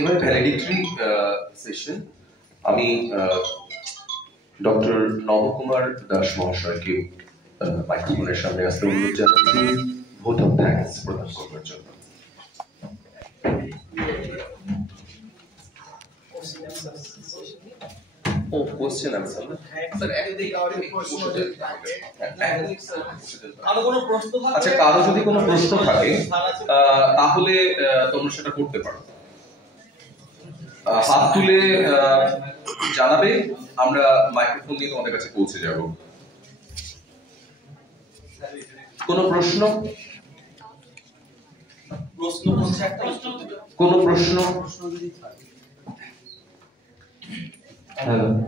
এবারে ভ্যালিডিটরি সেশন। আমি ডক্টর নবকুমার দাস মহাশয়কে মাইক্রোফোনের সামনে আসতে অনুরোধ জানাচ্ছি ভোট অফ থ্যাঙ্কস প্রদান করবার জন্য। কোশ্চেন আনসার আচ্ছা, কারো যদি কোনো প্রশ্ন থাকে তাহলে তোমরা সেটা করতে পারো, হাত তুলে জানাবে, আমরা মাইক্রোফোন নিয়ে তোমাদের কাছে পৌঁছে যাব। কোনো প্রশ্ন? কোনো প্রশ্ন?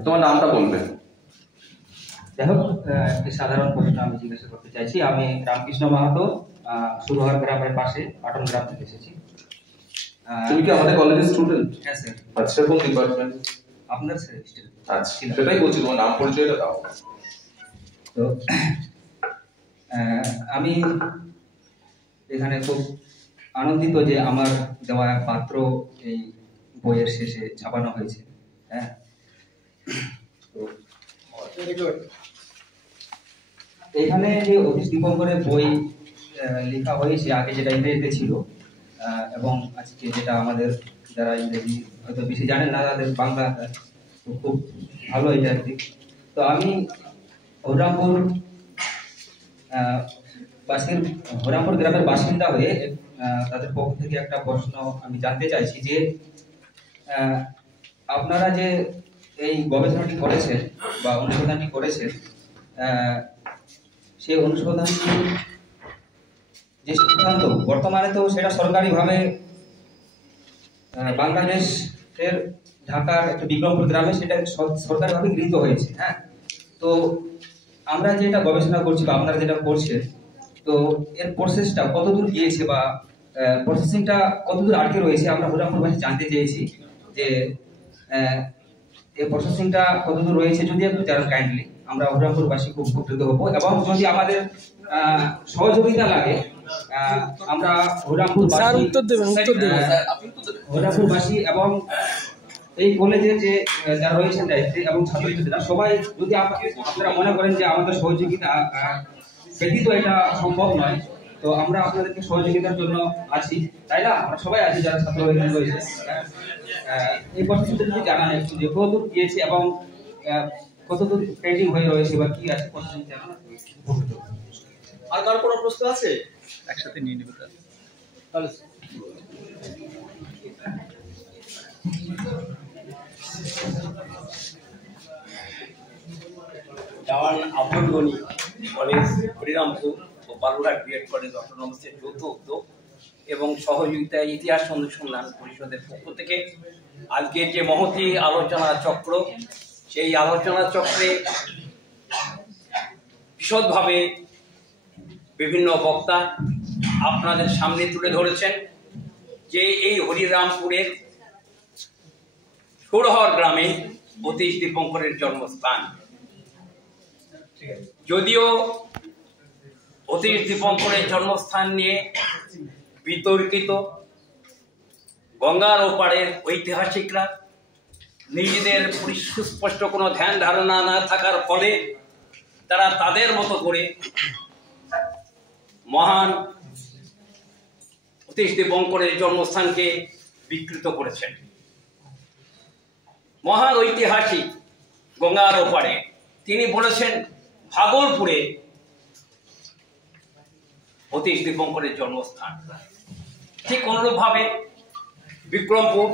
তোমার নামটা বলবে। যাই হোক, একটি সাধারণ প্রশ্ন আমি জিজ্ঞাসা করতে চাইছি। আমি রামকৃষ্ণ মাহাতো, সুরহার গ্রামের পাশে পাটন গ্রাম থেকে এসেছি। তুমি কি আমাদের কলেজের স্টুডেন্ট? হ্যাঁ স্যার। আচ্ছা, কোন ডিপার্টমেন্ট? আপনার স্যার স্টুডেন্ট। আচ্ছা, সেটাই বলছি, তোমার নাম পরিচয়টা দাও। তো আমি এখানে খুব আনন্দিত যে আমার দেওয়া পাত্র এই বইয়ের শেষে ছাপানো হয়েছে। হ্যাঁ, এখানে যে অতীশ দীপঙ্করের বই লেখা হয়েছে, আগে যেটা ইংরেজিতে ছিল এবং আজকে যেটা আমাদের যারা ইংরেজি হয়তো বেশি জানেন না তাদের বাংলা, তো খুব ভালো এটা একদিক। তো আমি হরিরামপুর গ্রামের বাসিন্দা হয়ে তাদের পক্ষ থেকে একটা প্রশ্ন আমি জানতে চাইছি যে আপনারা যে এই গবেষণাটি করেছেন বা অনুসন্ধানটি করেছেন, সেই অনুসন্ধানটি যে সিদ্ধান্ত বর্তমানে তো সেটা সরকারিভাবে বাংলাদেশের ঢাকার একটা বিক্রমপুর গ্রামে সেটা সরকারিভাবে গৃহীত হয়েছে। হ্যাঁ, তো আমরা যেটা গবেষণা করছি বা আপনারা যেটা করছেন, তো এর প্রসেসটা কতদূর গিয়েছে বা প্রসেসিংটা কতদূর আটকে রয়েছে, আমরা হরিরামপুরবাসী জানতে চেয়েছি যে এই প্রসেসিংটা কতদূর রয়েছে। যদি একটু জানান কাইন্ডলি, আমরা হরিরামপুরবাসী খুব উপকৃত হব। এবং যদি আমাদের সহযোগিতা লাগে, আমরা হরিরামপুরবাসী এবং এই কলেজে যে যারা রয়েছেন দায়িত্বে এবং ছাত্রছাত্রীরা সবাই, যদি আপনারা মনে করেন যে আমাদের সহযোগিতা ব্যতীত এটা সম্ভব নয়, তো আমরা আপনাদেরকে সহযোগিতার জন্য আছি, তাই না? আমরা সবাই আছি যারা ছাত্র এখানে রয়েছে। এই প্রসেসটা যদি জানান একটু, যে কতদূর গিয়েছে এবং কতদূর পেন্ডিং হয়ে রয়েছে বা কি আছে প্রসেসিং জানান। আর কার কোনো প্রশ্ন আছে? একসাথে নিয়ে নেব তাহলে দেওয়ান আব্দুল গনি কলেজ হরিরামপুর ও বালুরঘাট বিএড কলেজ অটোনমাসের যৌথ উদ্যোগ এবং সহযোগিতায় ইতিহাস অনুসন্ধান পরিষদের পক্ষ থেকে আজকে যে মহতী আলোচনা চক্র, সেই আলোচনা চক্রে বিশদভাবে বিভিন্ন বক্তা আপনাদের সামনে তুলে ধরেছেন যে এই হরিরামপুরের সুরহর গ্রামে অতীশ দীপঙ্করের জন্মস্থান। যদিও অতীশ দীপঙ্করের জন্মস্থান নিয়ে বিতর্কিত, গঙ্গার ওপারের ঐতিহাসিকরা নিজেদের সুস্পষ্ট কোনো ধ্যান ধারণা না থাকার ফলে তারা তাদের মতো করে মহান অতীশ দীপঙ্করের জন্মস্থানকে বিকৃত করেছেন। মহান ঐতিহাসিক গঙ্গার ওপারে তিনি বলেছেন ভাগলপুরে অতীশ দীপঙ্করের জন্মস্থান। ঠিক অনুরূপভাবে বিক্রমপুর,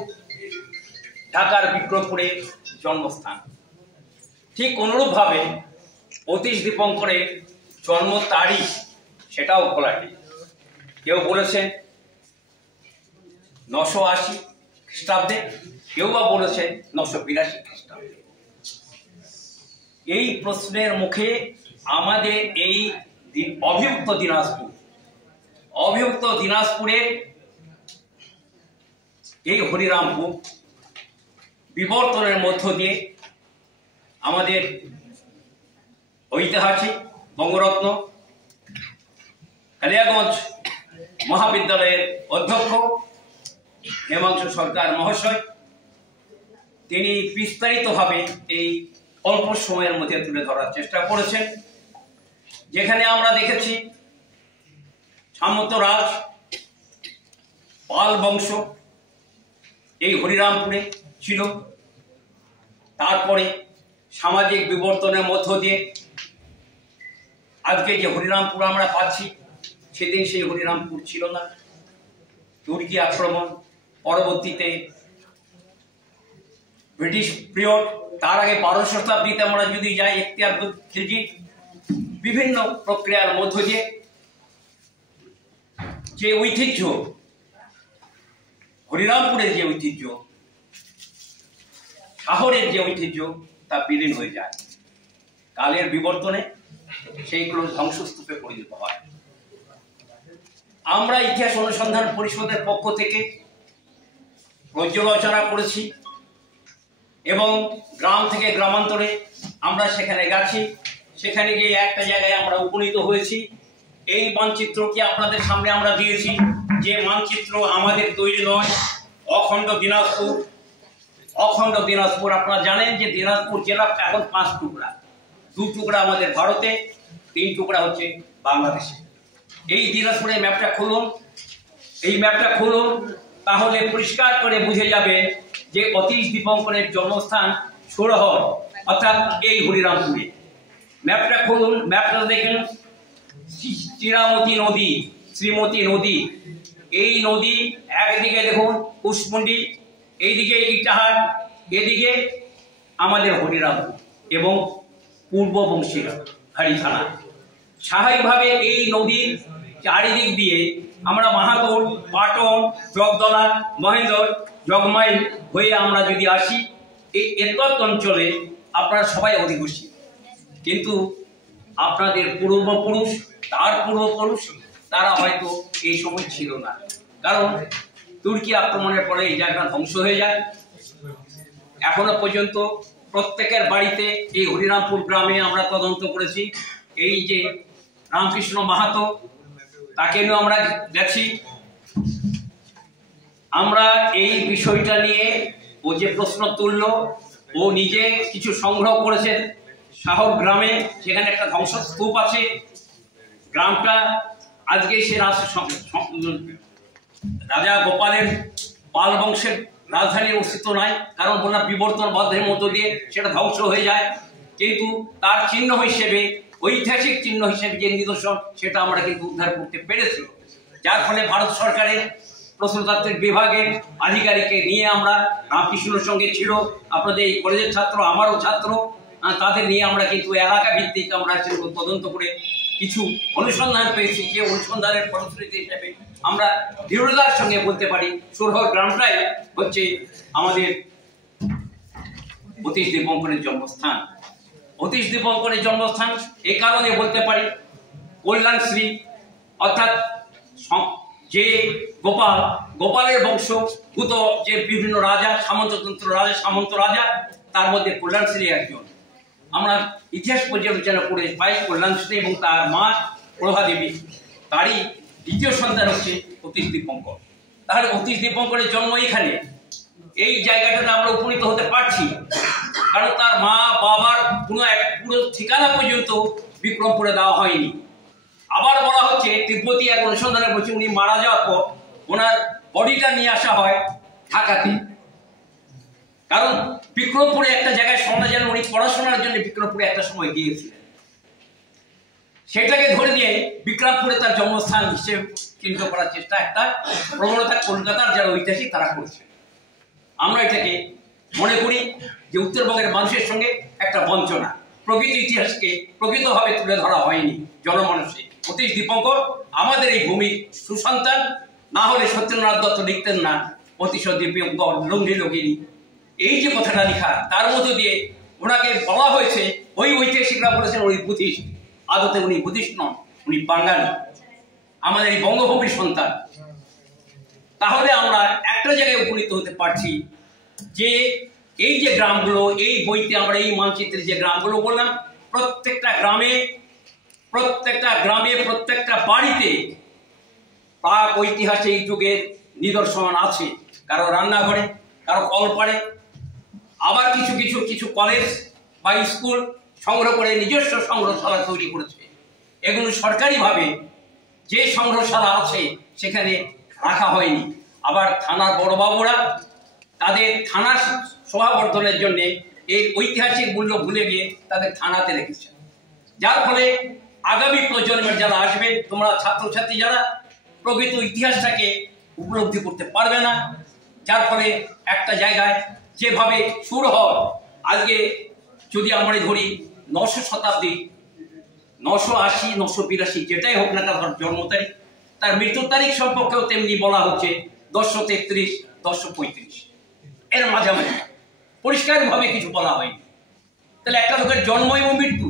ঢাকার বিক্রমপুরে জন্মস্থান। ঠিক অনুরূপভাবে অতীশ দীপঙ্করের জন্ম তারিখ সেটাও ঘোলাটে। কেউ বলেছেন 980 খ্রিস্টাব্দে, কেউ বা বলেছেন 982 খ্রিস্টাব্দে। এই প্রশ্নের মুখে আমাদের এই অভিযুক্ত দিনাজপুরে এই হরিরামপুর বিবর্তনের মধ্য দিয়ে আমাদের ঐতিহাসিক বঙ্গরত্ন কালিয়াগঞ্জ মহাবিদ্যালয়ের অধ্যক্ষ হেমাংশু সরকার মহাশয়, তিনি বিস্তারিতভাবে এই অল্প সময়ের মধ্যে তুলে ধরার চেষ্টা করেছেন। যেখানে আমরা দেখেছি সামন্তরাজ পাল বংশ এই হরিরামপুরে ছিল, তারপরে সামাজিক বিবর্তনের মধ্য দিয়ে আজকে যে হরিরামপুর আমরা পাচ্ছি, সেদিন সেই হরিরামপুর ছিল না। তুর্কি আক্রমণ, পরবর্তীতে ব্রিটিশ পিরিয়ড, তার আগে 12 শতাব্দীতে আমরা যদি যাই, ইখতিয়ার খিলজি, বিভিন্ন প্রক্রিয়ার মধ্য দিয়ে যে ঐতিহ্য, হরিরামপুরের যে ঐতিহ্য, শহরের যে ঐতিহ্য, তা বিলীন হয়ে যায়। কালের বিবর্তনে সেইগুলো ধ্বংসস্তূপে পরিণত হয়। আমরা ইতিহাস অনুসন্ধান পরিষদের পক্ষ থেকে পর্যালোচনা করেছি এবং গ্রাম থেকে গ্রামান্তরে আমরা সেখানে গেছি। সেখানে গিয়ে একটা জায়গায় আমরা উপনীত হয়েছি। এই মানচিত্রটি আপনাদের সামনে আমরা দিয়েছি, যে মানচিত্র আমাদের তৈরি নয়, অখণ্ড দিনাজপুর। অখণ্ড দিনাজপুর, আপনারা জানেন যে দিনাজপুর জেলা এখন 5 টুকরা, 2 টুকরা আমাদের ভারতে, 3 টুকরা হচ্ছে বাংলাদেশে। এই দিনাজপুরের ম্যাপটা খুলুন, এই ম্যাপটা খুলুন, তাহলে পরিষ্কার করে বুঝে যাবে যে অতীশ দীপঙ্করের জন্মস্থান সুরহর, অর্থাৎ এই হরিরামপুরে। ম্যাপটা খুলুন, ম্যাপটা দেখুন, চিরামতি নদী, শ্রীমতী নদী, এই নদী একদিকে দেখুন কুশমুন্ডি, এইদিকে ইটাহার, এদিকে আমাদের হরিরামপুর এবং পূর্ব বংশীহারি থানা। স্বাভাবিকভাবে এই নদীর চারিদিক দিয়ে আমরা মাহাতোর, পাটন, জগদলা, মহেন্দ্র, জগমাইল হয়ে আমরা যদি আসি, এই এতদ অঞ্চলে আপনারা সবাই অধিবাসী। কিন্তু আপনাদের পূর্বপুরুষ, তার পূর্বপুরুষ, তারা হয়তো এই সময় ছিল না, কারণ তুর্কি আক্রমণের পরে এই জায়গা ধ্বংস হয়ে যায়। এখনো পর্যন্ত প্রত্যেকের বাড়িতে এই হরিরামপুর গ্রামে আমরা তদন্ত করেছি। এই যে রামকৃষ্ণ মাহাতো, তাকে নিয়ে আমরা গেছি। আমরা এই বিষয়টা নিয়ে, ও যে প্রশ্ন তুলল, ও নিজে কিছু সংগ্রহ করেছে শাহর গ্রামে, সেখানে একটা ধ্বংসস্তূপ আছে। গ্রামটা আজকে সে রাজা গোপালের পাল বংশের রাজধানীর অস্তিত্ব নাই, কারণ বললাম বিবর্তন বাধ্যের মধ্য দিয়ে সেটা ধ্বংস হয়ে যায়। কিন্তু তার চিহ্ন হিসেবে, ঐতিহাসিক চিহ্ন হিসেবে যে নিদর্শন, সেটা আমরা কিন্তু উদ্ধার করতে পেরেছি। যার ফলে ভারত সরকারের প্রত্নতাত্ত্বিক বিভাগের আধিকারিককে নিয়ে আমরা, রামকৃষ্ণের সঙ্গে ছিল আপনাদের এই কলেজের ছাত্র, আমারও ছাত্র, তাদের নিয়ে আমরা কিন্তু এলাকা ভিত্তিক আমরা তদন্ত করে কিছু অনুসন্ধান পেয়েছি। যে অনুসন্ধানের ফলশ্রুতি হিসেবে আমরা দৃঢ়তার সঙ্গে বলতে পারি সুরহর গ্রামটাই হচ্ছে আমাদের অতীশ দীপঙ্করের জন্মস্থান। অতীশ দীপঙ্করের জন্মস্থান এই কারণে বলতে পারি, কল্যাণশ্রী, অর্থাৎ যে গোপালের বংশভূত যে বিভিন্ন রাজা, সামন্ততন্ত্র রাজা, সামন্ত রাজা, তার মধ্যে কল্যাণশ্রী একজন। আমরা ইতিহাস পর্যালোচনা করে পাই কল্যাণশ্রী এবং তার মা প্রভা দেবী, তারই দ্বিতীয় সন্তান হচ্ছে অতীশ দীপঙ্কর। তাহলে অতীশ দীপঙ্করের জন্ম এইখানে, এই জায়গাটাতে আমরা উপনীত হতে পারছি, কারণ তার মা বাবার পুরো ঠিকানা পর্যন্ত বিক্রমপুরে দেওয়া হয়নি। আবার বলা হচ্ছে তিব্বতী এক অনুসন্ধানে বলছে উনি মারা যাওয়ার পর ওনার বডিটা নিয়ে আসা হয় ঢাকাতে, কারণ বিক্রমপুরে একটা জায়গায় শোনা যায় উনি পড়াশোনার জন্য বিক্রমপুরে একটা সময় গিয়েছিলেন। সেটাকে ধরে নিয়ে বিক্রমপুরে তার জন্মস্থান হিসেবে চিহ্নিত করার চেষ্টা, একটা প্রবণতা কলকাতার যারা ঐতিহাসিক তারা করছে। আমরা এটাকে মনে করি যে উত্তরবঙ্গের মানুষের সঙ্গে একটা বঞ্চনা, প্রকৃত ইতিহাসকে প্রকৃতভাবে তুলে ধরা হয়নি জনমানসে। অতীশ দীপঙ্কর আমাদের এই ভূমির সুসন্তান, না হলে সত্যেন্দ্রনাথ দত্ত লিখতেন না অতীশ দীপঙ্কর লঙ্ঘি লগিনী। এই যে কথাটা লেখা, তার মধ্য দিয়ে ওনাকে বলা হয়েছে, ওই ঐতিহাসিকরা বলেছেন উনি বুদ্ধিস্ট, আদতে উনি বুদ্ধিস্ট নন, উনি বাঙালি, আমাদের এই বঙ্গভূমির সন্তান। তাহলে আমরা একটা জায়গায় উপনীত হতে পারছি যে এই যে গ্রামগুলো, এই বইতে আমরা এই মানচিত্রে যে গ্রামগুলো বললাম, প্রত্যেকটা গ্রামে প্রত্যেকটা বাড়িতে প্রাক ঐতিহাসিক যুগের নিদর্শন আছে। কারো রান্নাঘরে, কারো কলপাড়ে, আবার কিছু কিছু কিছু কলেজ বা স্কুল সংগ্রহ করে নিজস্ব সংগ্রহশালা তৈরি করেছে। এগুলো সরকারিভাবে যে সংগ্রহশালা আছে সেখানে রাখা হয়নি। আবার থানার বড়বাবুরা তাদের থানার শোভাবর্ধনের জন্য এই ঐতিহাসিক মূল্য ভুলে গিয়ে তাদের থানাতে রেখেছেন, যার ফলে আগামী প্রজন্মের যারা আসবে, তোমরা ছাত্রছাত্রী যারা, প্রকৃত ইতিহাসটাকে উপলব্ধি করতে পারবে না। যার ফলে একটা জায়গায় যেভাবে শুরু হয়, আজকে যদি আমরা ধরি 900 শতাব্দী, 980, 982 যেটাই হোক না তার জন্ম তারিখ, তার মৃত্যু তারিখ সম্পর্কেও তেমনি বলা হচ্ছে 1033, 1035, এর মাঝামাঝি পরিষ্কারভাবে কিছু বলা হয়নি। তাহলে একটা লোকের জন্ম এবং মৃত্যু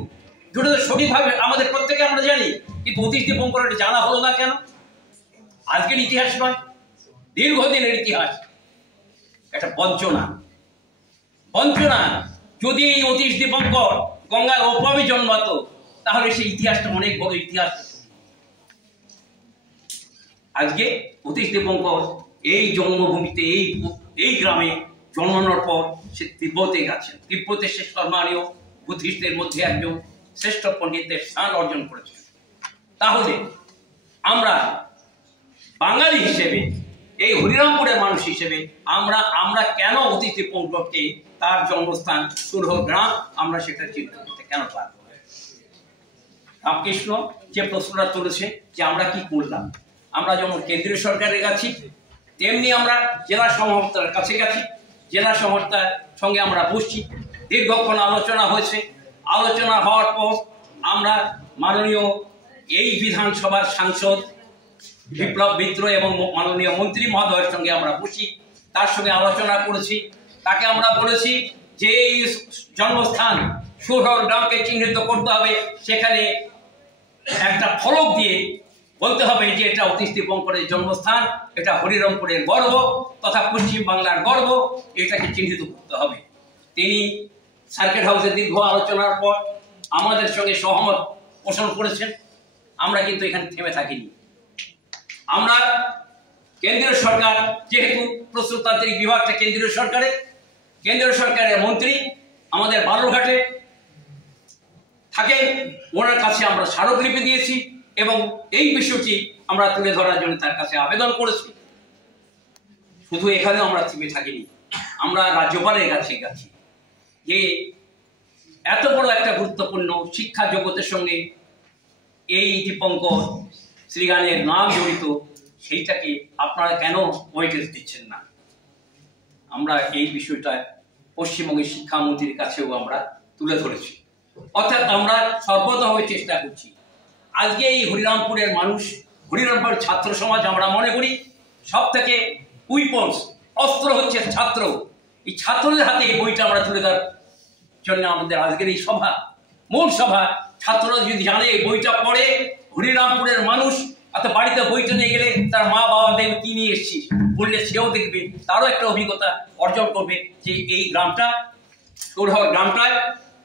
দুটো তো সঠিকভাবে আমাদের প্রত্যেকে আমরা জানি, কিন্তু অতীশ দীপঙ্কর জানা হলো না কেন? আজকের ইতিহাস নয়, দীর্ঘদিনের ইতিহাস। একটা বঞ্চনা। যদি এই অতীশ দীপঙ্কর গঙ্গার ওপারে জন্মাতো তাহলে সেই ইতিহাসটা অনেক বড় ইতিহাস। আজকে অতীশ দীপঙ্কর এই জন্মভূমিতে এই গ্রামে জন্মানোর পর সে তিব্বতে গেছেন। তিব্বতে সে সম্মানীয় বুদ্ধিস্টদের মধ্যে একজন শ্রেষ্ঠ পণ্ডিতের স্থান অর্জন করেছেন। তাহলে আমরা বাঙালি হিসেবে, এই হরিরামপুরের মানুষ হিসেবে আমরা কেন অতীশ দীপঙ্করকে তার জন্মস্থান সুরহর গ্রাম আমরা সেটা চিন্তা করতে কেন পারব? রামকৃষ্ণ যে প্রশ্নটা তুলেছে যে আমরা কি করলাম, আমরা যেমন কেন্দ্রীয় সরকারের কাছে তেমনি আমরা জেলা সংস্থার কাছে গেছি, জেলা সংস্থার সঙ্গে আমরা বসছি, দীর্ঘক্ষণ আলোচনা হয়েছে। আলোচনা হওয়ার পর আমরা মাননীয় এই বিধানসভার সাংসদ বিপ্লব মিত্র এবং মাননীয় মন্ত্রী মহোদয়ের সঙ্গে আমরা বসি, তার সঙ্গে আলোচনা করেছি। তাকে আমরা বলেছি যে এই জন্মস্থান সুরহর গ্রামকে চিহ্নিত করতে হবে, সেখানে একটা ফলক দিয়ে বলতে হবে যে এটা অতীশ দীপঙ্করের জন্মস্থান, এটা হরিরামপুরের গর্ব তথা পশ্চিম বাংলার গর্ব, এটাকে চিহ্নিত করতে হবে। তিনি সার্কিট হাউসে দীর্ঘ আলোচনার পর আমাদের সঙ্গে সহমত পোষণ করেছেন। আমরা কিন্তু এখানে থেমে থাকিনি। আমরা কেন্দ্রীয় সরকার, যেহেতু প্রস্তুততান্ত্রিক বিভাগটা কেন্দ্রীয় সরকারের মন্ত্রী আমাদের বালুরঘাটে থাকেন, ওনার কাছে আমরা স্মারকলিপি দিয়েছি এবং এই বিষয়টি আমরা তুলে ধরার জন্য তার কাছে আবেদন করেছি। শুধু এখানেও আমরা থেমে থাকিনি, আমরা রাজ্যপালের কাছে গেছি যে এত বড় একটা গুরুত্বপূর্ণ শিক্ষা জগতের সঙ্গে এই দীপঙ্কর শ্রীগানের নাম জড়িত, সেইটাকে আপনারা কেন ওয়েটেজ দিচ্ছেন না? আমরা এই বিষয়টা পশ্চিমবঙ্গের শিক্ষামন্ত্রীর কাছেও আমরা তুলে ধরেছি। অর্থাৎ আমরা সর্বতভাবে চেষ্টা করছি। আজকে এই হরিরামপুরের মানুষ, হরিরামপুরের ছাত্র সমাজ, আমরা মনে করি সব থেকে উইপন্স, অস্ত্র হচ্ছে ছাত্র। এই ছাত্রদের হাতে এই বইটা আমরা তুলে দেওয়ার জন্য আমাদের আজকের এই সভা, মূল সভা। ছাত্ররা যদি জানে এই বইটা পড়ে, হরিরামপুরের মানুষ অর্থাৎ বাড়িতে বইটা নিয়ে গেলে তার মা বাবা দেখবে কি নিয়ে এসেছিস বললে সেও দেখবে, তারও একটা অভিজ্ঞতা অর্জন করবে যে এই গ্রামটা, সুরহর গ্রামটায়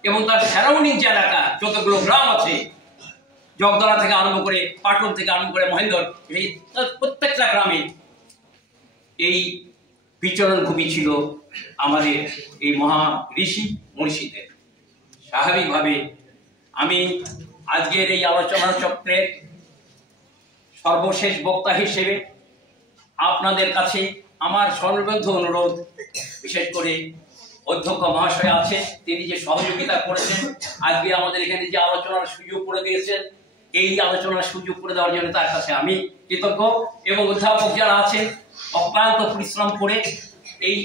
এবং তার সারাউন্ডিং যে এলাকা যতগুলো গ্রাম আছে, জগদলা থেকে আরম্ভ করে, পাটন থেকে আরম্ভ করে মহেন্দ্র, এই প্রত্যেকটা গ্রামে এই বিচরণ ভূমি ছিল আমাদের এই মহা ঋষি মনীষীদের। স্বাভাবিকভাবে আমি আজকের এই আলোচনা চক্রের সর্বশেষ বক্তা হিসেবে আপনাদের কাছে আমার সর্ববদ্ধ অনুরোধ, বিশেষ করে অধ্যক্ষ মহাশয় আছে, তিনি যে সহযোগিতা করেছেন, আজকে আমাদের এখানে যে আলোচনার সুযোগ করে দিয়েছেন, এই আলোচনার সুযোগ করে দেওয়ার জন্য তার কাছে আমি কৃতজ্ঞ। এবং অধ্যাপক যারা আছেন অক্লান্ত পরিশ্রম করে এই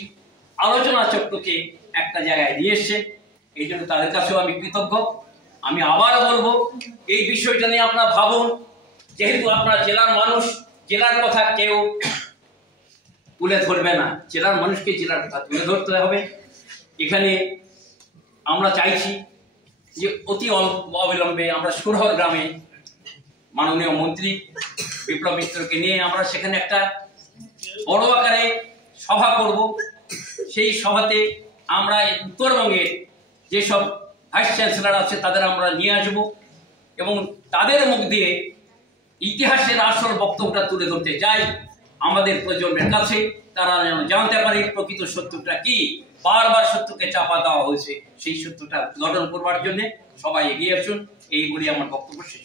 আলোচনা চক্রকে একটা জায়গায় নিয়ে এসছে, এই জন্য তাদের কাছেও আমি কৃতজ্ঞ। আমি আবারও বলবো, এই বিষয়টা নিয়ে আপনারা ভাবুন। যেহেতু আপনারা জেলার মানুষ, জেলার কথা কেউ তুলে ধরবে না, জেলার মানুষকে জেলার কথা তুলে ধরতে হবে। এখানে আমরা চাইছি যে অতি অবিলম্বে আমরা সুরহর গ্রামে মাননীয় মন্ত্রী বিপ্লব মিত্রকে নিয়ে আমরা সেখানে একটা বড় আকারে সভা করব। সেই সভাতে আমরা উত্তরবঙ্গের যেসব ভাইস চ্যান্সেলর আছে তাদের আমরা নিয়ে আসব এবং তাদের মুখ দিয়ে ইতিহাসের আসল বক্তব্যটা তুলে ধরতে চাই আমাদের প্রজন্মের কাছে, তারা যেন জানতে পারে প্রকৃত সত্যটা কি। বারবার সত্যকে চাপা দেওয়া হয়েছে, সেই সত্যটা উদ্ঘাটন করবার জন্য সবাই এগিয়ে আসুন। এই বলে আমার বক্তব্য শেষ।